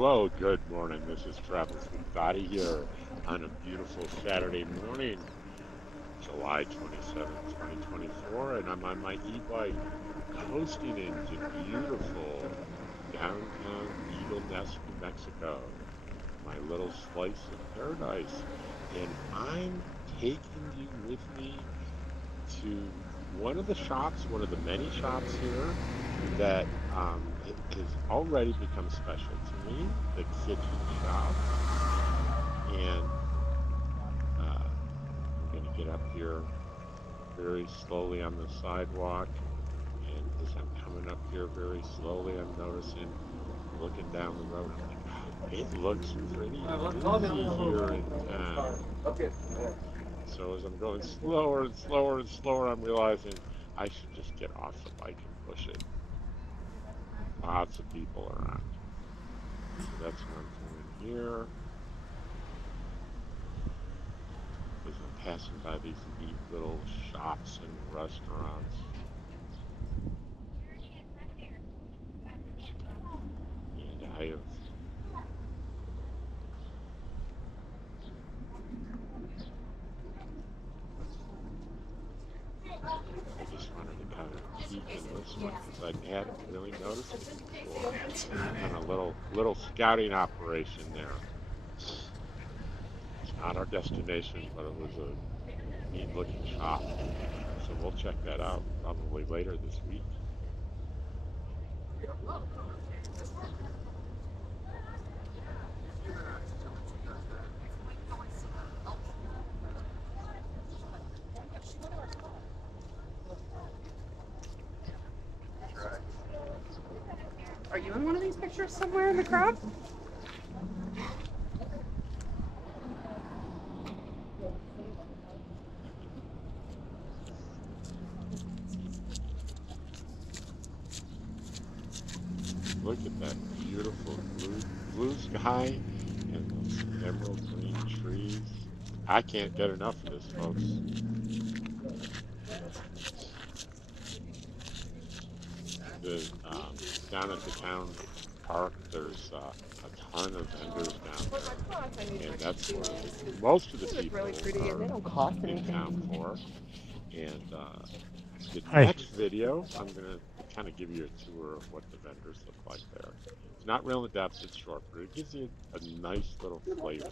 Hello, good morning. This is Travels with Dottie here on a beautiful Saturday morning, July 27th, 2024, and I'm on my e-bike coasting into beautiful downtown Eagle Nest, New Mexico, my little slice of paradise. And I'm taking you with me to one of the shops, one of the many shops here that has already become special to me, the kitchen shop. And I'm going to get up here very slowly on the sidewalk. And as I'm coming up here very slowly, I'm noticing, looking down the road, I'm like, oh, it looks pretty busy here in town. So as I'm going slower and slower and slower, I'm realizing I should just get off the bike and push it. Lots of people around. So that's what I'm doing here as I'm passing by these neat little shops and restaurants. And I just wanted to kind of peek in this one because I hadn't really noticed it before. On a little scouting operation there. It's not our destination, but it was a neat looking shop. So we'll check that out probably later this week. Are you in one of these pictures somewhere in the crowd? Look at that beautiful blue sky and those emerald green trees. I can't get enough of this, folks. The Down at the town park, there's a ton of vendors down there, and that's where most of the They look really people pretty and they are don't cost in town anything. for. And the Hi. next video, I'm gonna kind of give you a tour of what the vendors look like there. It's not real in depth; it's short, but it gives you a nice little flavor.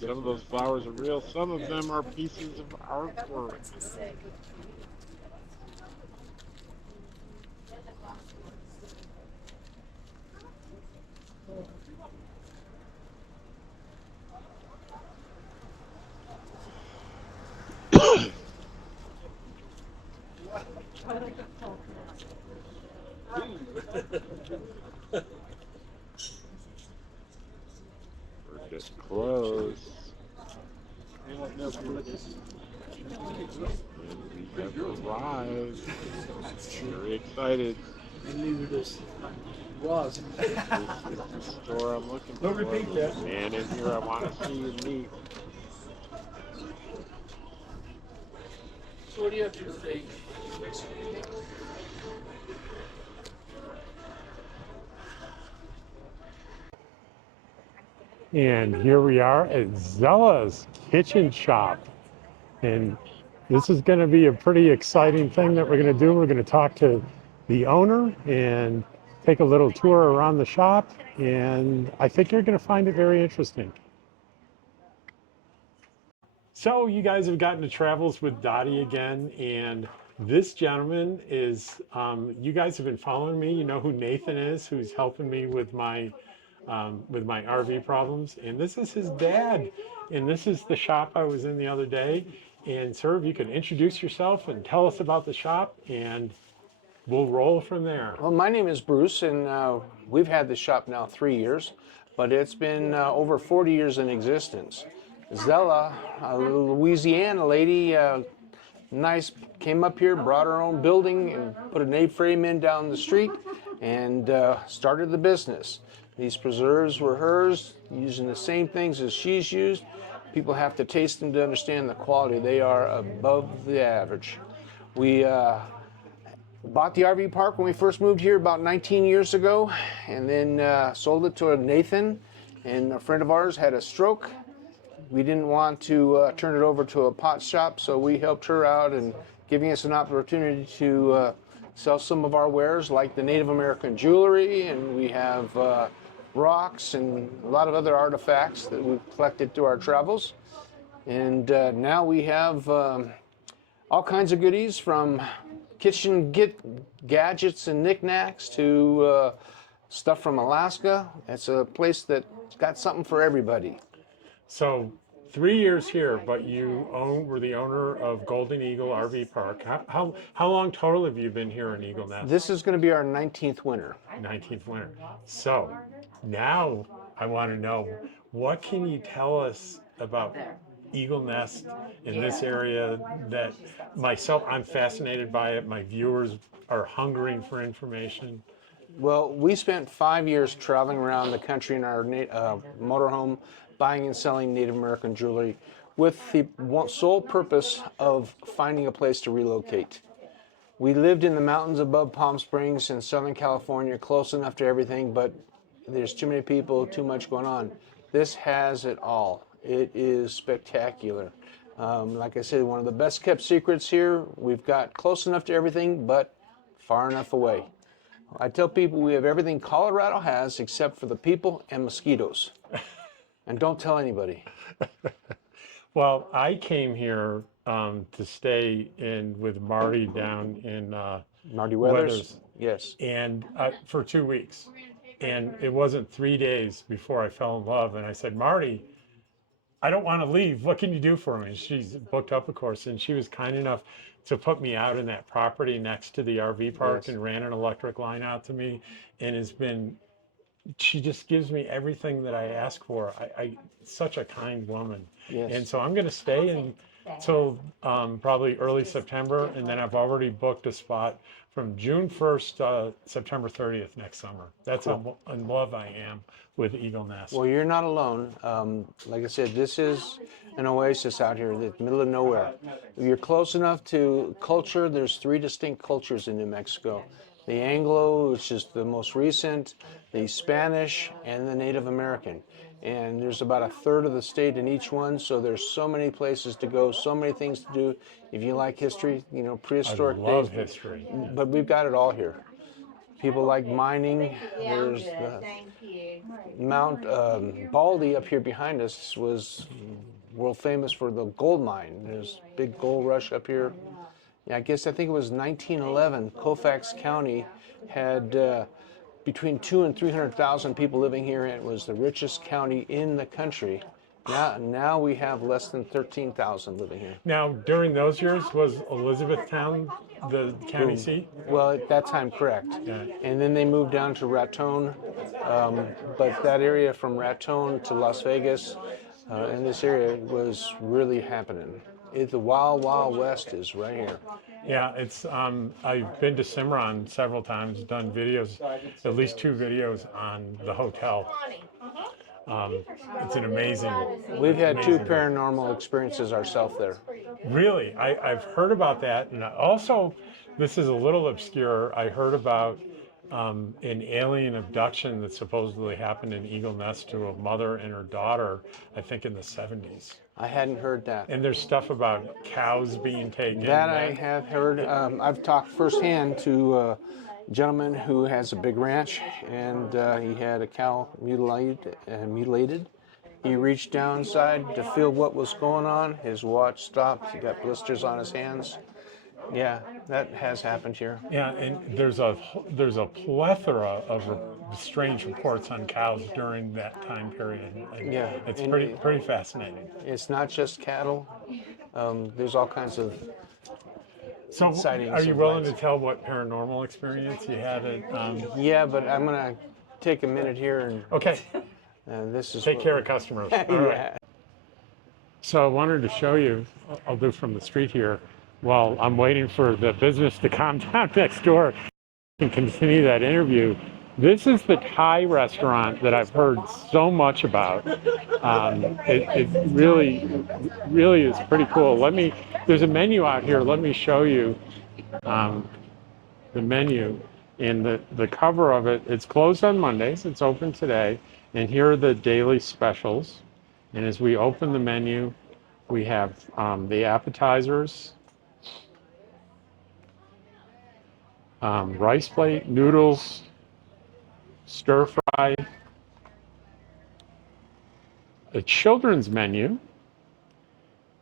Some of those flowers are real. Some of them are pieces of artwork. We're getting close. And we have arrived. Very excited. This is the store I'm looking for. There's a man in here I want to see and meet. So what do you have to say? And here we are at Zella's Kitchen Shop. And this is going to be a pretty exciting thing that we're going to do. We're going to talk to the owner and take a little tour around the shop. And I think you're going to find it very interesting. So you guys have gotten to Travels with Dottie again. And this gentleman is, you guys have been following me. You know who Nathan is, who's helping me with my RV problems. And this is his dad. And this is the shop I was in the other day. And sir, if you could introduce yourself and tell us about the shop, and we'll roll from there. Well, my name is Bruce, and we've had the shop now 3 years, but it's been over 40 years in existence. Zella, a Louisiana lady, nice, came up here, brought our own building and put an A-frame in down the street and started the business. These preserves were hers, using the same things as she's used. People have to taste them to understand the quality. They are above the average. We bought the RV park when we first moved here about 19 years ago, and then sold it to Nathan, and a friend of ours had a stroke. We didn't want to turn it over to a pot shop, so we helped her out and giving us an opportunity to sell some of our wares, like the Native American jewelry, and we have rocks and a lot of other artifacts that we've collected through our travels. And now we have all kinds of goodies, from kitchen gadgets and knickknacks to stuff from Alaska. It's a place that's got something for everybody. So 3 years here, but were the owner of Golden Eagle RV Park. How long total have you been here in Eagle Nest? This is going to be our 19th winter. 19th winter. So now I want to know, what can you tell us about Eagle Nest in this area that myself, I'm fascinated by it. My viewers are hungering for information. Well, we spent 5 years traveling around the country in our motorhome, buying and selling Native American jewelry with the sole purpose of finding a place to relocate. We lived in the mountains above Palm Springs in Southern California, close enough to everything, but there's too many people, too much going on. This has it all. It is spectacular. Like I said, one of the best kept secrets here. We've got close enough to everything, but far enough away. I tell people we have everything Colorado has except for the people and mosquitoes. And don't tell anybody. Well, I came here to stay with Marty down in Marty Weathers? Yes. and for 2 weeks. And it wasn't 3 days before I fell in love. And I said, Marty, I don't want to leave. What can you do for me? She's booked up, of course, and she was kind enough to put me out in that property next to the RV park. Yes. And ran an electric line out to me, and she just gives me everything that I ask for. Such a kind woman. Yes. And so I'm going to stay until probably early September, and then I've already booked a spot from June 1st to September 30th next summer. That's cool. How in love I am with Eagle Nest. Well, you're not alone. Like I said, this is an oasis out here in the middle of nowhere. If you're close enough to culture, there's 3 distinct cultures in New Mexico. The Anglo, which is the most recent, the Spanish, and the Native American. And there's about 1/3 of the state in each one, so there's so many places to go, so many things to do. If you like history, prehistoric days. I love history. But we've got it all here. People like mining. There's the Mount Baldy up here behind us was world famous for the gold mine. There's a big gold rush up here. Yeah, I think it was 1911. Colfax County had between 200,000 and 300,000 people living here, and it was the richest county in the country. Now we have less than 13,000 living here. Now, during those years, was Elizabethtown the county seat? Well, at that time, correct. Yeah. And then they moved down to Raton, but that area from Raton to Las Vegas, in this area was really happening. The Wild Wild West is right here. Yeah, it's. I've been to Cimarron several times, done videos, at least 2 videos on the hotel. It's an amazing. We've had 2 paranormal experiences ourselves there. Really, I've heard about that, and also, this is a little obscure. I heard about an alien abduction that supposedly happened in Eagle Nest to a mother and her daughter, I think in the 70s. I hadn't heard that. And there's stuff about cows being taken. That I have heard. I've talked firsthand to a gentleman who has a big ranch, and he had a cow mutilated. He reached down inside to feel what was going on. His watch stopped. He got blisters on his hands. Yeah, that has happened here. Yeah, and there's a plethora of strange reports on cows during that time period. And yeah, it's pretty fascinating. It's not just cattle. There's all kinds of sightings. Are you willing to tell what paranormal experience you had at? Yeah, but I'm gonna take a minute here and. Okay. This is take care of customers. All right. So I wanted to show you. I'll do from the street here. Well, I'm waiting for the business to calm down next door and continue that interview. This is the Thai restaurant that I've heard so much about. It really, really is pretty cool. There's a menu out here. Let me show you the menu. And the cover of it, it's closed on Mondays. It's open today. And here are the daily specials. And as we open the menu, we have the appetizers, rice plate, noodles, stir fry, a children's menu,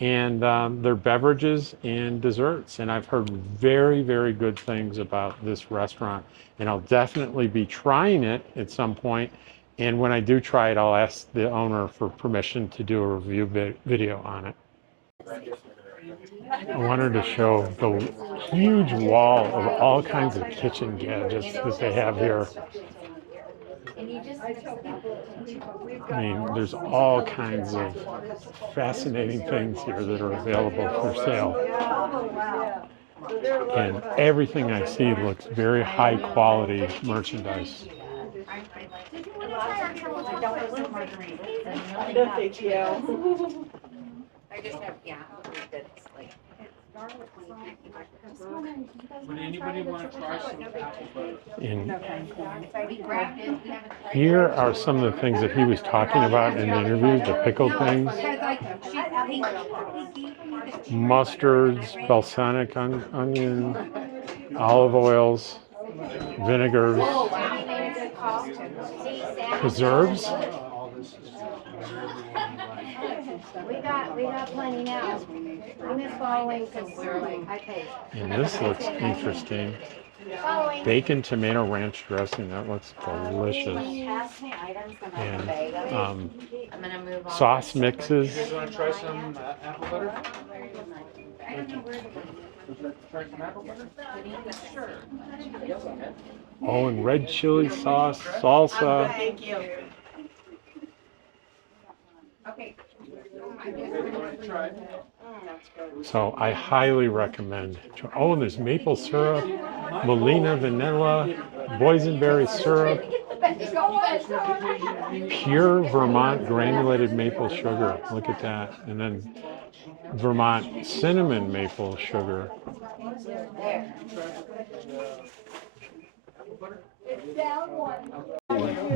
and their beverages and desserts. And I've heard very, very good things about this restaurant. And I'll definitely be trying it at some point. And when I do try it, I'll ask the owner for permission to do a review video on it. I wanted to show the huge wall of all kinds of kitchen gadgets that they have here. I mean, there's all kinds of fascinating things here that are available for sale. And everything I see looks very high quality merchandise. Would anybody want to try some apple butter? And here are some of the things that he was talking about in the interview, the pickled things. Mustards, balsamic onion, olive oils, vinegars, preserves. We got plenty now. I'm just following because I paid. And this looks interesting. Bacon tomato ranch dressing. That looks delicious. And sauce mixes. You guys want to try some apple butter? Try some apple butter? Sure. Oh, and red chili sauce, salsa. Thank you. So I highly recommend. Oh, and there's maple syrup, Molina vanilla, boysenberry syrup, pure Vermont granulated maple sugar. Look at that. And then Vermont cinnamon maple sugar.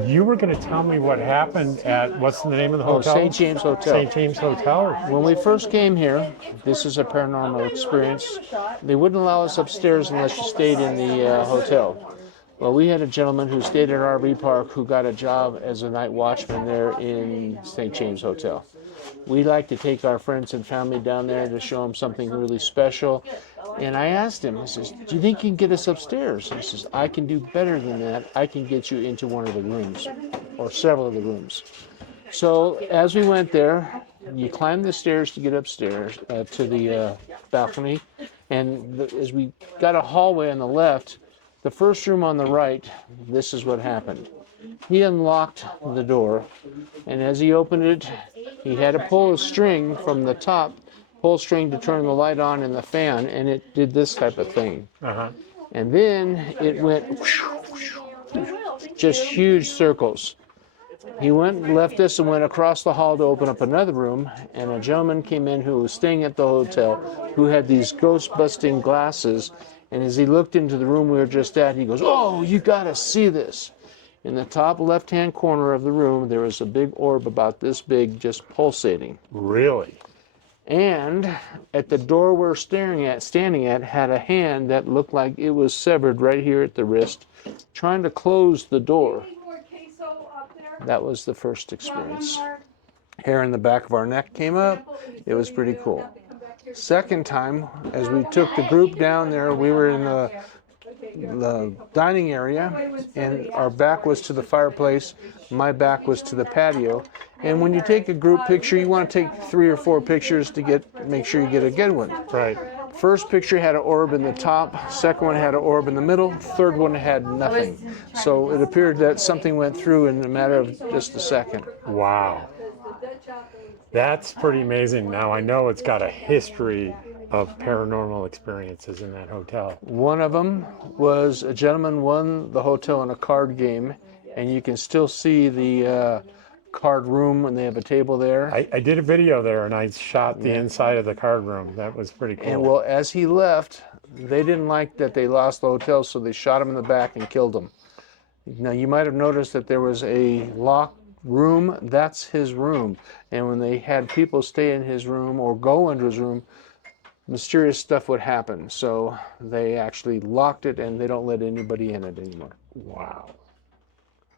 You were going to tell me what happened at, what's the name of the hotel? St. James Hotel. St. James Hotel. When we first came here, this is a paranormal experience. They wouldn't allow us upstairs unless you stayed in the hotel. Well, we had a gentleman who stayed at our RV park who got a job as a night watchman there in St. James Hotel. We like to take our friends and family down there to show them something really special. And I asked him, I says, do you think you can get us upstairs? He says, I can do better than that. I can get you into one of the rooms, or several of the rooms. So as we went there, you climb the stairs to get upstairs to the balcony. And as we got a hallway on the left, the first room on the right, this is what happened. He unlocked the door, and as he opened it, he had to pull a string from the top, pull string to turn the light on and the fan, and it did this type of thing. And then it went just huge circles. He left this and went across the hall to open up another room, and a gentleman came in who was staying at the hotel who had these ghost-busting glasses, and as he looked into the room we were just at, he goes, "Oh, you gotta see this." In the top left-hand corner of the room, there was a big orb about this big just pulsating. Really? And at the door we're standing at, had a hand that looked like it was severed right here at the wrist, trying to close the door. That was the first experience. Hair in the back of our neck came up. It was pretty cool. Second time, as we took the group down there, we were in the dining area, and our back was to the fireplace, my back was to the patio. And when you take a group picture, you want to take 3 or 4 pictures to make sure you get a good one. Right. First picture had an orb in the top, second one had an orb in the middle, third one had nothing. So it appeared that something went through in a matter of just a second. Wow. That's pretty amazing. Now I know it's got a history of paranormal experiences in that hotel. One of them was a gentleman won the hotel in a card game, and you can still see the card room, and they have a table there. I did a video there, and I shot the Yeah. inside of the card room. That was pretty cool. And well, as he left, they didn't like that they lost the hotel, so they shot him in the back and killed him. Now, you might have noticed that there was a locked room. That's his room. And when they had people stay in his room or go into his room, mysterious stuff would happen. So they actually locked it, and they don't let anybody in it anymore. Wow.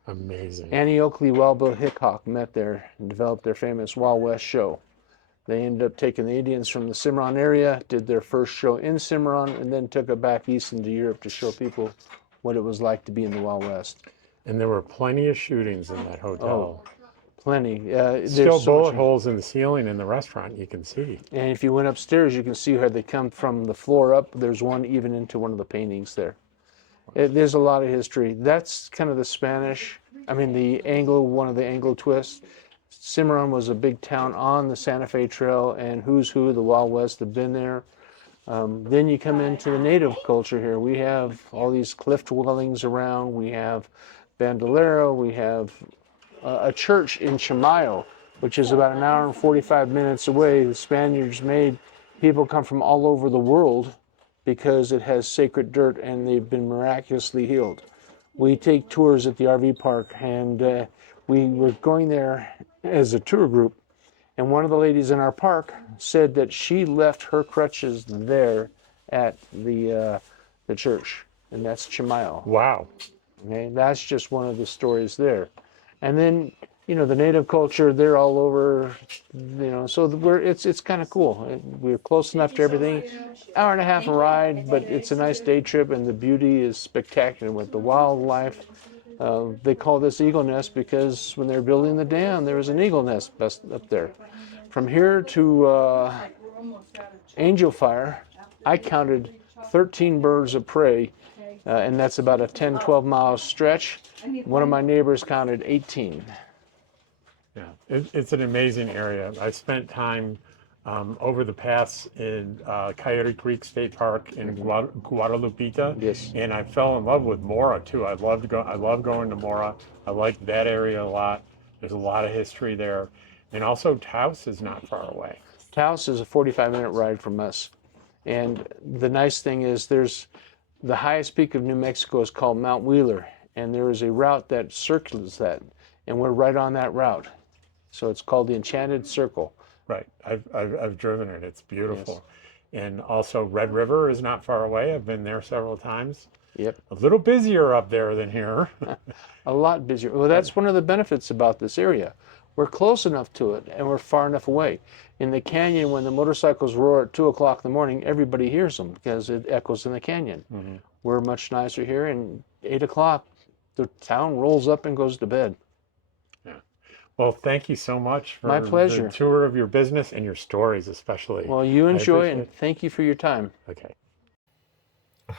Amazing. Annie Oakley, Wild Bill Hickok met there and developed their famous Wild West show. They ended up taking the Indians from the Cimarron area, did their first show in Cimarron, and then took it back east into Europe to show people what it was like to be in the Wild West. And there were plenty of shootings in that hotel. Plenty. Still bullet holes in the ceiling in the restaurant, you can see. And if you went upstairs, you can see how they come from the floor up. There's one even into one of the paintings there. There's a lot of history. That's kind of the Spanish, the Anglo, one of the Anglo twists. Cimarron was a big town on the Santa Fe Trail, and who's who, the Wild West, have been there. Then you come into the native culture here. We have all these cliff dwellings around. We have Bandolero. We have a church in Chamayo, which is about an hour and 45 minutes away. The Spaniards made people come from all over the world because it has sacred dirt and they've been miraculously healed. We take tours at the RV park, and we were going there as a tour group, and one of the ladies in our park said that she left her crutches there at the church, and that's Chamayo. Wow. Okay, that's just one of the stories there. And then, the native culture, they're all over, so it's kind of cool. We're close enough to everything. Hour and a half a ride, but it's a nice day trip, and the beauty is spectacular with the wildlife. They call this Eagle Nest because when they were building the dam, there was an eagle nest up there. From here to Angel Fire, I counted 13 birds of prey, and that's about a 10, 12-mile stretch. One of my neighbors counted 18. Yeah, it's an amazing area. I spent time over the pass in Coyote Creek State Park in Guadalupita. Yes. And I fell in love with Mora too. I love going to Mora. I like that area a lot. There's a lot of history there. And also Taos is not far away. Taos is a 45-minute ride from us. And the nice thing is there's the highest peak of New Mexico is called Mount Wheeler, and there is a route that circles that, and we're right on that route. So it's called the Enchanted Circle. Right. I've driven it. It's beautiful. Yes. And also Red River is not far away. I've been there several times. Yep. A little busier up there than here. A lot busier. Well, that's one of the benefits about this area. We're close enough to it, and we're far enough away. In the canyon, when the motorcycles roar at 2 o'clock in the morning, everybody hears them because it echoes in the canyon. Mm-hmm. We're much nicer here, and 8 o'clock, the town rolls up and goes to bed. Yeah. Well, thank you so much for my pleasure. The tour of your business and your stories especially. Well, you enjoy it, and thank you for your time. Okay.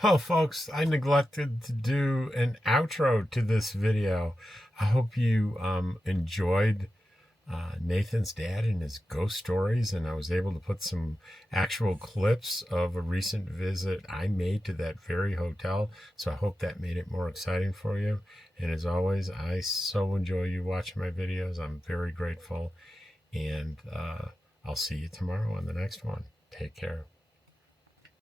Well, folks, I neglected to do an outro to this video. I hope you enjoyed Nathan's dad and his ghost stories, and I was able to put some actual clips of a recent visit I made to that very hotel, so I hope that made it more exciting for you. And as always, I so enjoy you watching my videos. I'm very grateful, and I'll see you tomorrow on the next one. Take care.